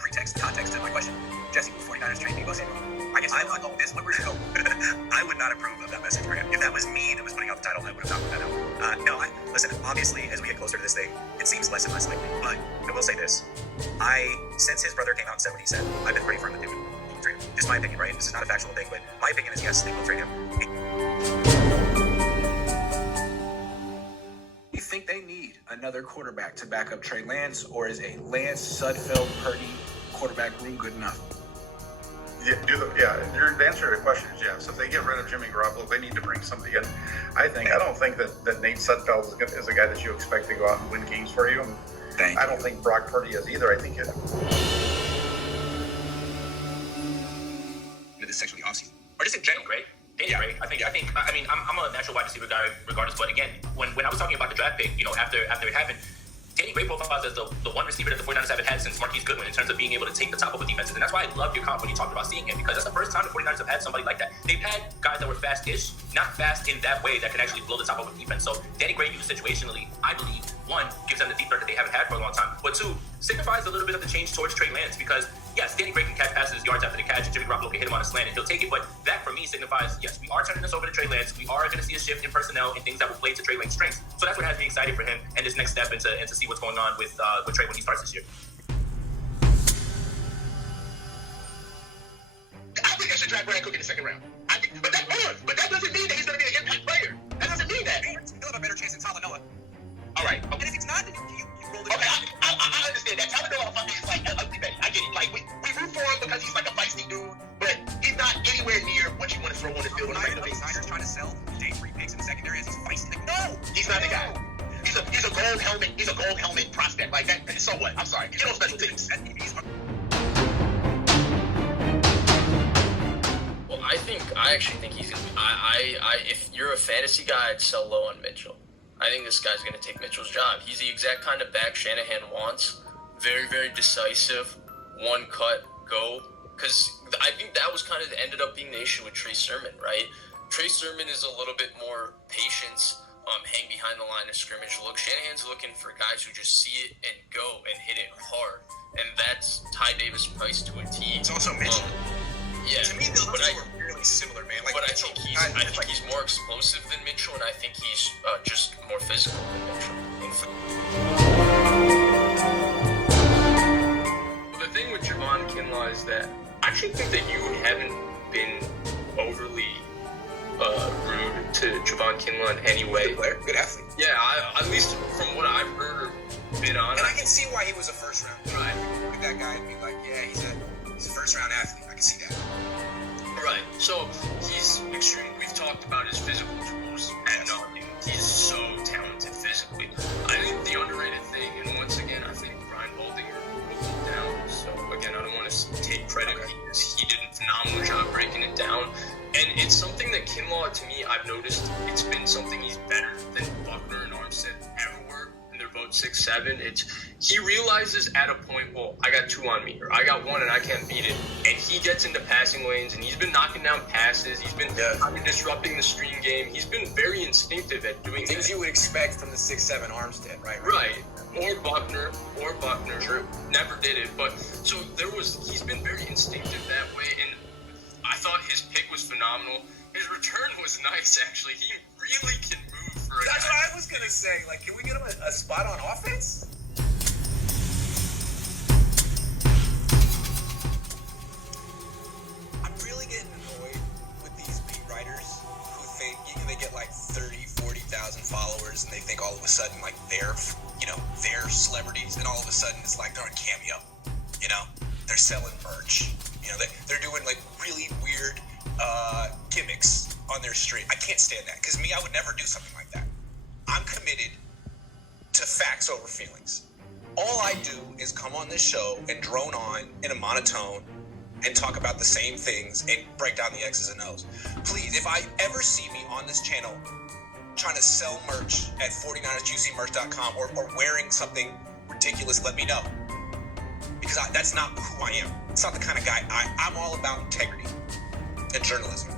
pretext, context to my question. Jesse, will 49ers trade Debo Samuel? I guess this one we're going to go. I would not approve of that message, Grant. If that was me that was putting out the title, I would have talked about that out. Listen, obviously, as we get closer to this thing, it seems less and less likely. But I will say this. Since his brother came out and said what he said, I've been pretty firm that they would trade him. Just my opinion, right? This is not a factual thing, but my opinion is yes, they will trade him. Do you think they need another quarterback to back up Trey Lance, or is a Lance, Sudfeld, Purdy quarterback room good enough? The answer to the question is yes. If they get rid of Jimmy Garoppolo, they need to bring somebody in. I don't think that Nate Sudfeld is a guy that you expect to go out and win games for you. I don't think Brock Purdy is either. I think this section of the offseason, or just in general, great. Great. I'm a natural wide receiver guy regardless. But again, when I was talking about the draft pick, after it happened, Danny Gray profiles as the one receiver that the 49ers haven't had since Marquise Goodwin in terms of being able to take the top of a defense. And that's why I love your comp when you talked about seeing him, because that's the first time the 49ers have had somebody like that. They've had guys that were fast-ish, not fast in that way that can actually blow the top of a defense. So Danny Gray used situationally, I believe, one, gives them the deep threat that they haven't had for a long time, but two, signifies a little bit of the change towards Trey Lance, because yes, Danny Gray can catch passes, yards after the catch, and Jimmy Garoppolo can hit him on a slant and he'll take it, but that for me signifies, yes, we are turning this over to Trey Lance, we are going to see a shift in personnel and things that will play to Trey Lance's strengths. So that's what has me excited for him and this next step and to see what's going on with Trey when he starts this year. I think I should draft Grant Cohn in the second round. But that doesn't mean that he's going to be an impact player. That doesn't mean that. He'll have a better chance than Talanoa. All right. And if it's not, then you roll it. Okay, I understand that. Talanoa for me is like ugly Betty. I get it. Like we root for him because he's like a feisty dude, but he's not anywhere near what you want to throw on the field on a regular basis. Niners trying to sell day 3 picks in the secondary as he's feisty. Like, no, he's not the guy. He's a gold helmet. He's a gold helmet prospect. Like that. So what? I'm sorry. Get on special teams. Well, I actually think he's gonna be. If you're a fantasy guy, I'd sell low on Mitchell. I think this guy's going to take Mitchell's job. He's the exact kind of back Shanahan wants. Very, very decisive. One cut, go. Because I think that was kind of ended up being the issue with Trey Sermon, right? Trey Sermon is a little bit more patience, hang behind the line of scrimmage look. Shanahan's looking for guys who just see it and go and hit it hard. And that's Ty Davis Price to a T. It's also Mitchell. Yeah. To me, those two are really similar, man. But I think he's more explosive than Mitchell, and I think he's just more physical than Mitchell. The thing with Javon Kinlaw is that I actually think that you haven't been overly rude to Javon Kinlaw in any way. Good player, good athlete. Yeah, at least from what I've heard or been on. And I can see why he was a first round. Right. Look at that guy and be like, yeah, he's a first round athlete. I can see that. Right. So he's extreme. We've talked about his physical tools and he's so talented physically. I think the underrated thing, and once again, I think Brian Baldinger broke it down. So again, I don't want to take credit because he did a phenomenal job breaking it down. And it's something that Kinlaw, to me, I've noticed it's been something he's better than Buckner and Armstead ever were. And they're both 6'7". He realizes at a point, well, I got 2 on me, or I got 1 and I can't beat it. And he gets into passing lanes, and he's been knocking down passes. He's been disrupting the screen game. He's been very instinctive at doing things that. You would expect from the 6'7" Armstead, right? Right. Or Buckner. True. Never did it. But so he's been very instinctive that way. And I thought his pick was phenomenal. His return was nice, actually. He really can move for a That's guy. what I was going to say. Like, can we get him a spot on offense? I'm really getting annoyed with these beat writers who think they get like 30, 40,000 followers and they think all of a sudden like they're celebrities, and all of a sudden it's like they're on Cameo. They're selling merch. They're doing like really weird gimmicks on their stream. I can't stand that, because I would never do something like that. I'm committed to facts over feelings. All I do is come on this show and drone on in a monotone and talk about the same things and break down the X's and O's. Please, if I ever see me on this channel trying to sell merch at 49ersjuicymerch.com or wearing something ridiculous, let me know. Because that's not who I am. It's not the kind of guy I'm all about integrity and journalism.